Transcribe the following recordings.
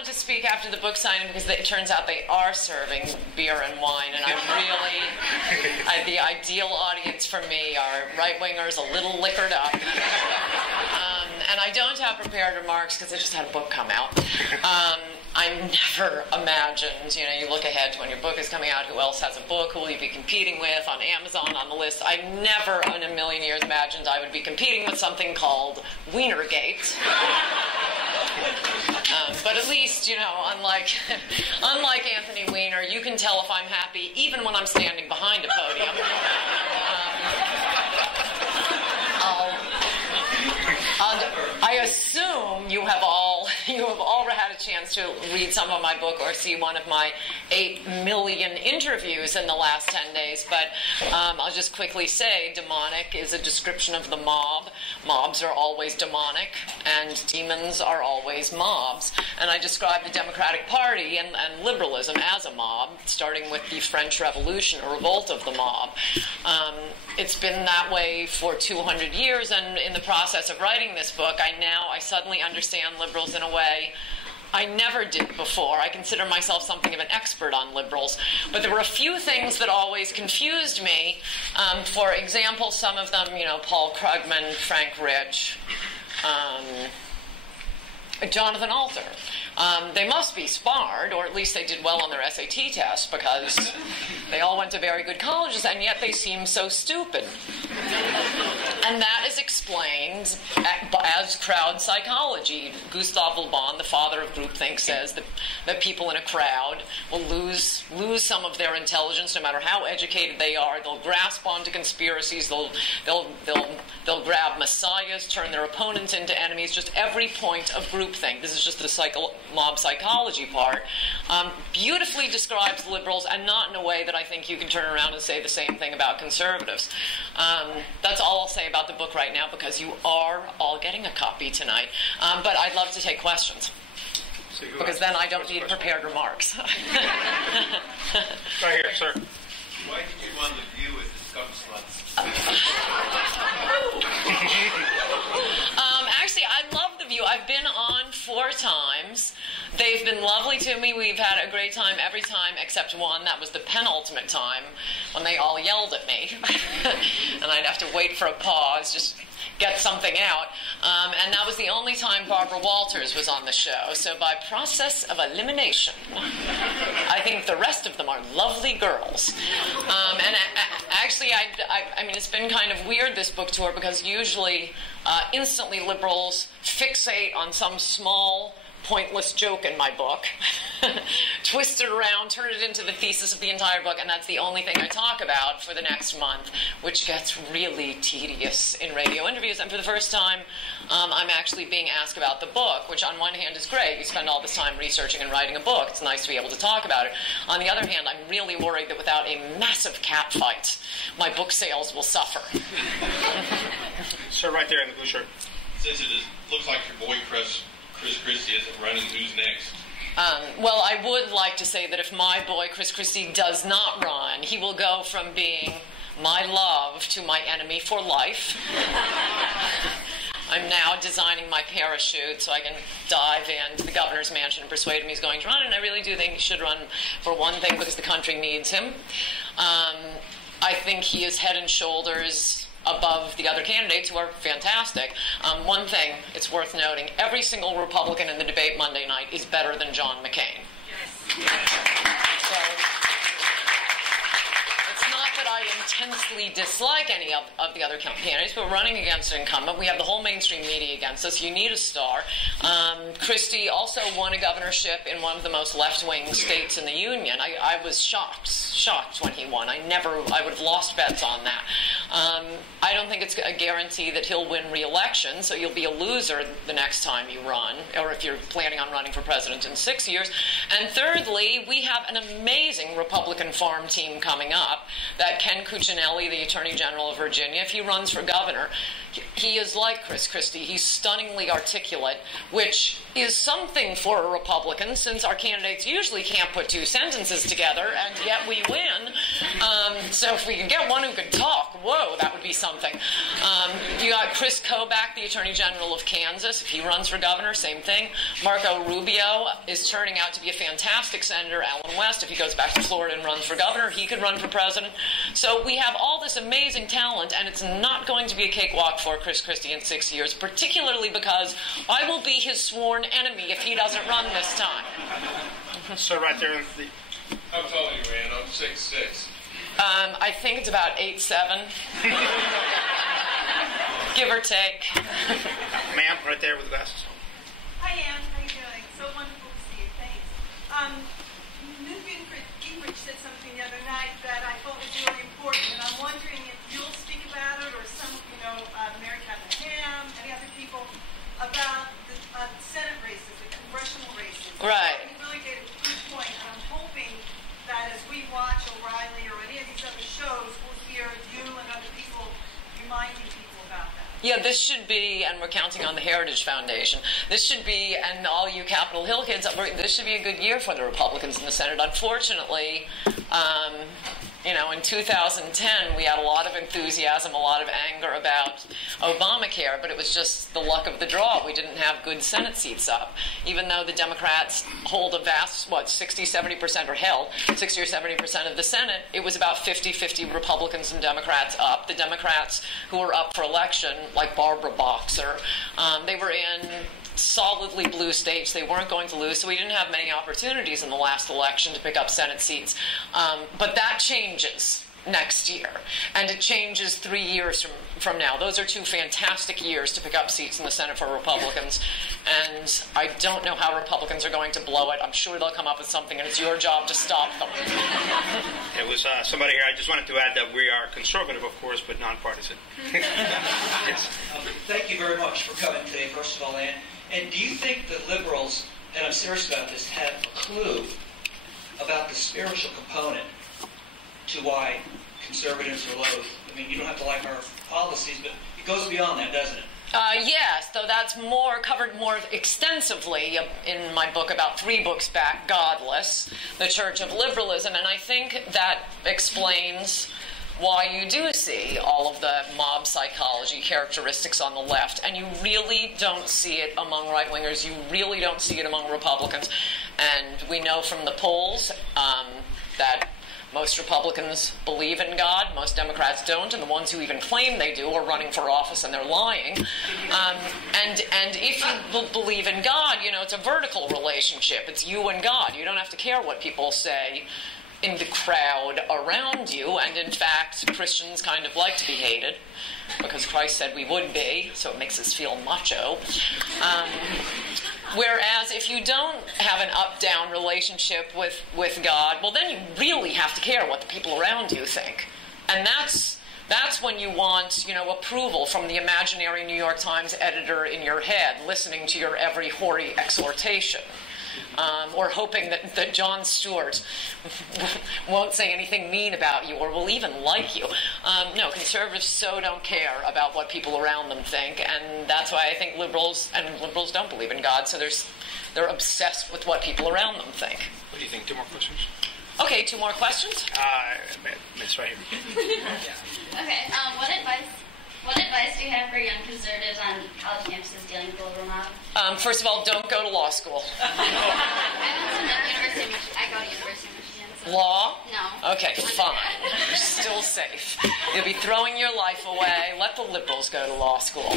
wanted to speak after the book signing because it turns out they are serving beer and wine, and the ideal audience for me are right-wingers a little liquored up. And I don't have prepared remarks because I just had a book come out. I never imagined, you look ahead to when your book is coming out, who else has a book, who will you be competing with on Amazon, on the list. I never in a million years imagined I would be competing with something called Wienergate. But at least, unlike Anthony Weiner, you can tell if I'm happy even when I'm standing behind a podium. I assume you have all had a chance to read some of my book or see one of my 8 million interviews in the last 10 days, but I'll just quickly say demonic is a description of the mob. Mobs are always demonic, and demons are always mobs. And I describe the Democratic Party and liberalism as a mob, starting with the French Revolution, a revolt of the mob. It's been that way for 200 years, and in the process of writing this book, I suddenly understand liberals in a way I never did before. I consider myself something of an expert on liberals, but there were a few things that always confused me. For example, some of them, Paul Krugman, Frank Rich, Jonathan Alter. They must be smart, or at least they did well on their SAT test, because they all went to very good colleges, and yet they seem so stupid. And that is explained as crowd psychology. Gustave Le Bon, the father of groupthink, says that people in a crowd will lose some of their intelligence, no matter how educated they are. They'll grasp onto conspiracies. They'll grab messiahs, turn their opponents into enemies. Just every point of groupthink. This is just the mob psychology part. Beautifully describes liberals, and not in a way that I think you can turn around and say the same thing about conservatives. That's all I'll say about the book right now, because you are all getting a copy tonight. But I'd love to take questions, because then I don't need prepared remarks. Right here, sir. Why did you want to view with the scum sluts? Actually, I love The View. I've been on 4 times. They've been lovely to me. We've had a great time every time except one. That was the penultimate time when they all yelled at me. And I'd have to wait for a pause, just get something out. And that was the only time Barbara Walters was on the show. So by process of elimination, I think the rest of them are lovely girls. And actually, I mean, it's been kind of weird, this book tour, because usually instantly liberals fixate on some small, pointless joke in my book, twist it around, turn it into the thesis of the entire book, and that's the only thing I talk about for the next month, which gets really tedious in radio interviews. And for the first time, I'm actually being asked about the book, which on one hand is great. You spend all this time researching and writing a book. It's nice to be able to talk about it. On the other hand, I'm really worried that without a massive cat fight, my book sales will suffer. Sir, right there in the blue shirt. Since it looks like your boy Chris Christie isn't running, who's next? Well, I would like to say that if my boy Chris Christie does not run, he will go from being my love to my enemy for life. I'm now designing my parachute so I can dive into the governor's mansion and persuade him he's going to run, and I really do think he should run, for one thing, because the country needs him. I think he is head and shoulders above the other candidates, who are fantastic. One thing, it's worth noting, every single Republican in the debate Monday night is better than John McCain. So, it's not that I intensely dislike any of the other candidates, but we're running against an incumbent. We have the whole mainstream media against us. You need a star. Christie also won a governorship in one of the most left-wing states in the Union. I was shocked when he won. I would have lost bets on that. I don't think it's a guarantee that he'll win re-election, so you'll be a loser the next time you run, or if you're planning on running for president in 6 years. And thirdly, we have an amazing Republican farm team coming up, that Ken Cuccinelli, the Attorney General of Virginia, if he runs for governor, he is like Chris Christie. He's stunningly articulate, which is something for a Republican, since our candidates usually can't put 2 sentences together, and yet we win. So if we can get one who can talk, whoa, that would be something. You got Chris Kobach, the Attorney General of Kansas. If he runs for governor, same thing. Marco Rubio is turning out to be a fantastic senator. Alan West, if he goes back to Florida and runs for governor, he could run for president. So we have all this amazing talent, and it's not going to be a cakewalk for Chris Christie in 6 years, particularly because I will be his sworn enemy if he doesn't run this time. So right there. How tall are you, man? I'm 6'6". I think it's about 8'7", give or take. Ma'am, right there with the glasses. Hi, Ann. How you doing? So wonderful to see you. Thanks. Newt Gingrich said something the other night that I thought was really important, and I'm wondering if you'll speak about it, or some, Mary Catherine Ham, any other people, about the Senate races, the congressional races. Right. You really gave a good point, and I'm hoping that as we watch O'Reilly or any of these other shows, we'll hear you and other people reminding people about that. Yeah, this should be, and we're counting on the Heritage Foundation, this should be, and all you Capitol Hill kids, this should be a good year for the Republicans in the Senate. Unfortunately, in 2010, we had a lot of enthusiasm, a lot of anger about Obamacare, but it was just the luck of the draw. We didn't have good Senate seats up. Even though the Democrats hold a vast, 60, 70%, or held 60 or 70% of the Senate, it was about 50-50 Republicans and Democrats up. The Democrats who were up for election, like Barbara Boxer, they were in solidly blue states. They weren't going to lose, so we didn't have many opportunities in the last election to pick up Senate seats. But that changes next year, and it changes 3 years from now. Those are 2 fantastic years to pick up seats in the Senate for Republicans, and I don't know how Republicans are going to blow it. I'm sure they'll come up with something, and it's your job to stop them. It was somebody here. I just wanted to add that we are conservative, of course, but nonpartisan. Yes. Thank you very much for coming today, first of all, Ann. And do you think that liberals, and I'm serious about this, have a clue about the spiritual component to why conservatives are loath? I mean, you don't have to like our policies, but it goes beyond that, doesn't it? Yes, though that's covered more extensively in my book about 3 books back, Godless, The Church of Liberalism, and I think that explains why you do see all of the mob psychology characteristics on the left, and you really don't see it among right-wingers, you really don't see it among Republicans, and we know from the polls that most Republicans believe in God, most Democrats don't, and the ones who even claim they do are running for office and they're lying. And if you believe in God, it's a vertical relationship. It's you and God. You don't have to care what people say in the crowd around you, and in fact, Christians kind of like to be hated, because Christ said we would be, so it makes us feel macho. Whereas if you don't have an up-down relationship with God, well, then you really have to care what the people around you think. And that's when you want, approval from the imaginary New York Times editor in your head, listening to your every hoary exhortation. Or hoping that Jon Stewart won't say anything mean about you or will even like you. No, conservatives so don't care about what people around them think, and that's why I think liberals don't believe in God, so they're obsessed with what people around them think. What do you think? 2 more questions? Okay, 2 more questions? Miss right here. Okay, what advice do you have for young conservatives on college campuses dealing with global mob? First of all, don't go to law school. I go to University of Michigan. So. Law? No. Okay, fine. You're still safe. You'll be throwing your life away. Let the liberals go to law school.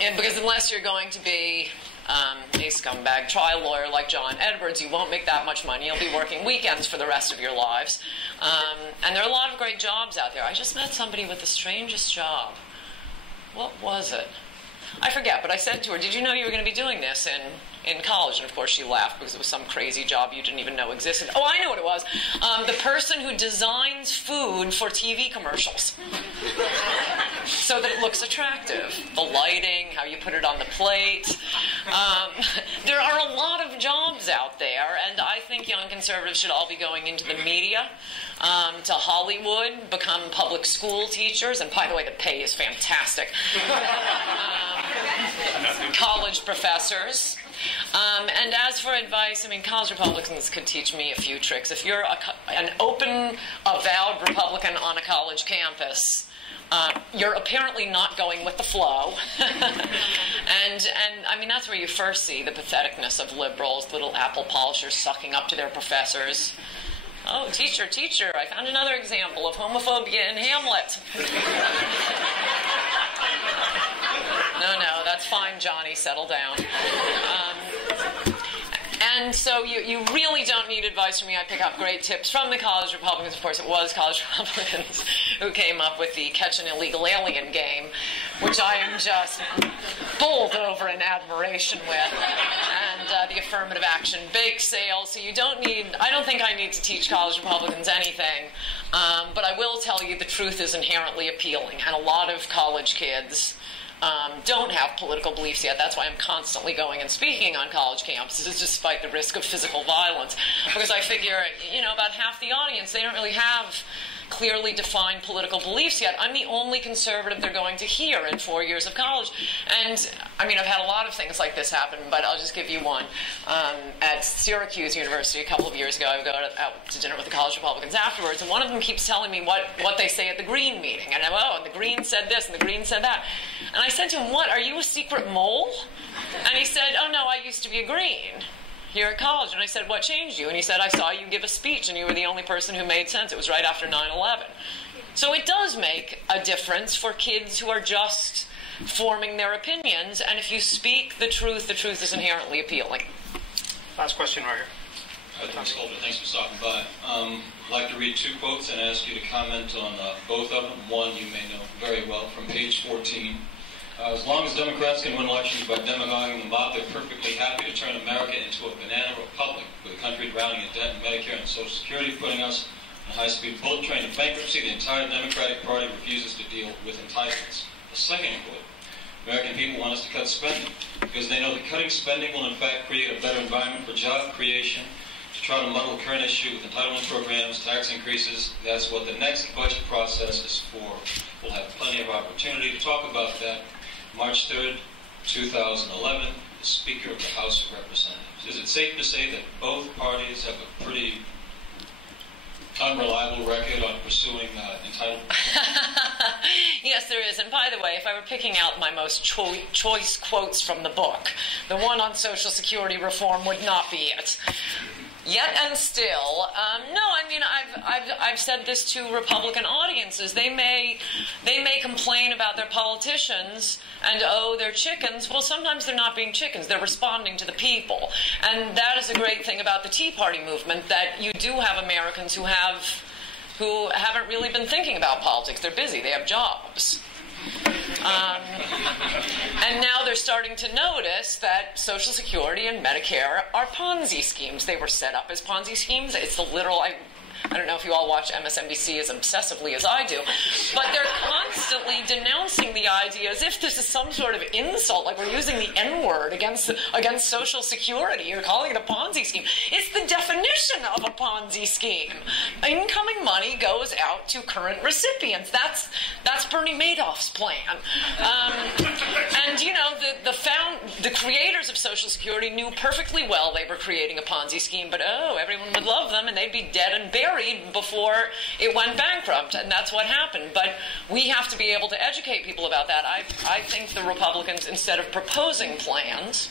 And because unless you're going to be a scumbag trial lawyer like John Edwards, you won't make that much money. You'll be working weekends for the rest of your lives. And there are a lot of great jobs out there. I just met somebody with the strangest job. What was it? I forget, but I said to her, did you know you were going to be doing this in college? And of course she laughed because it was some crazy job you didn't even know existed. Oh, I know what it was. The person who designs food for TV commercials. So that it looks attractive. The lighting, how you put it on the plate. There are a lot of jobs out there, and I think young conservatives should all be going into the media, to Hollywood, become public school teachers, and by the way, the pay is fantastic. College professors. And as for advice, college Republicans could teach me a few tricks. If you're an open, avowed Republican on a college campus, you're apparently not going with the flow. and I mean, that's where you first see the patheticness of liberals, little apple polishers sucking up to their professors. Oh, teacher, I found another example of homophobia in Hamlet. No, that's fine, Johnny, settle down. And so you really don't need advice from me. I pick up great tips from the college Republicans. Of course, it was college Republicans who came up with the catch an illegal alien game, which I am just bowled over in admiration with, and the affirmative action bake sale. So I don't think I need to teach college Republicans anything, but I will tell you the truth is inherently appealing, and a lot of college kids don't have political beliefs yet. That's why I'm constantly going and speaking on college campuses, despite the risk of physical violence. Because I figure, about half the audience, they don't really have clearly defined political beliefs yet. I'm the only conservative they're going to hear in 4 years of college. And, I've had a lot of things like this happen, but I'll just give you one. At Syracuse University a couple of years ago, I would go out to dinner with the college Republicans afterwards, and one of them keeps telling me what they say at the Green meeting. And and the Green said this, and the Green said that. And I said to him, what, are you a secret mole? And he said, oh, no, I used to be a Green here at college. And I said, what changed you? And he said, I saw you give a speech, and you were the only person who made sense. It was right after 9/11. So it does make a difference for kids who are just forming their opinions, and if you speak the truth is inherently appealing. Last question right here. Thanks, Coulter. Thanks for stopping by. I'd like to read two quotes and ask you to comment on both of them. One you may know very well from page 14. As long as Democrats can win elections by demagoguing the mob, they're perfectly happy to turn America into a banana republic, with the country drowning in debt and Medicare and Social Security, putting us on a high-speed bullet train to bankruptcy. The entire Democratic Party refuses to deal with entitlements. The second quote: American people want us to cut spending because they know that cutting spending will in fact create a better environment for job creation. To try to muddle the current issue with entitlement programs, tax increases, that's what the next budget process is for. We'll have plenty of opportunity to talk about that. March 3rd, 2011, the Speaker of the House of Representatives. Is it safe to say that both parties have a pretty unreliable record on pursuing entitlement? Yes, there is. And by the way, if I were picking out my most choice quotes from the book, the one on Social Security reform would not be it. Yet and still, no. I've said this to Republican audiences. They may complain about their politicians and they're chickens. Well, sometimes they're not being chickens. They're responding to the people, and that is a great thing about the Tea Party movement. That you do have Americans who haven't really been thinking about politics. They're busy. They have jobs. And now they're starting to notice that Social Security and Medicare are Ponzi schemes. They were set up as Ponzi schemes. It's the literal... I don't know if you all watch MSNBC as obsessively as I do, but they're constantly denouncing the idea as if this is some sort of insult, like we're using the N-word against Social Security. You're calling it a Ponzi scheme. It's the definition of a Ponzi scheme. Incoming money goes out to current recipients. That's Bernie Madoff's plan. And the creators of Social Security knew perfectly well they were creating a Ponzi scheme, but everyone would love them and they'd be dead and buried before it went bankrupt, and that's what happened. But we have to be able to educate people about that. I think the Republicans, instead of proposing plans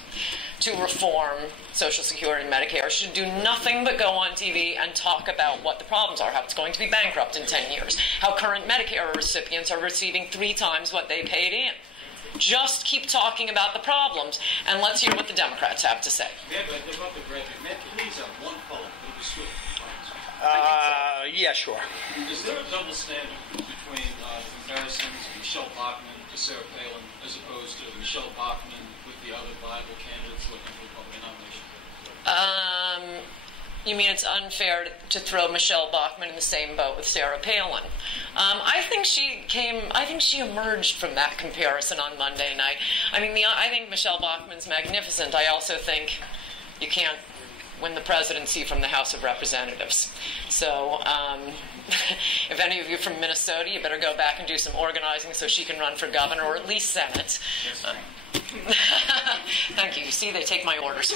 to reform Social Security and Medicare, should do nothing but go on TV and talk about what the problems are, how it's going to be bankrupt in 10 years, how current Medicare recipients are receiving 3 times what they paid in. Just keep talking about the problems, and let's hear what the Democrats have to say. Yeah, but about the graduate, Matt, can we have one follow-up? Maybe swift. Yeah, sure. Is there a double standard between comparisons of Michelle Bachmann to Sarah Palin as opposed to Michelle Bachmann with the other viable candidates looking for the Republican nomination? You mean it's unfair to throw Michelle Bachmann in the same boat with Sarah Palin? I think she emerged from that comparison on Monday night. I think Michelle Bachmann's magnificent. I also think you can't win the presidency from the House of Representatives. So if any of you are from Minnesota, you better go back and do some organizing so she can run for governor or at least Senate. Thank you. You see, they take my orders.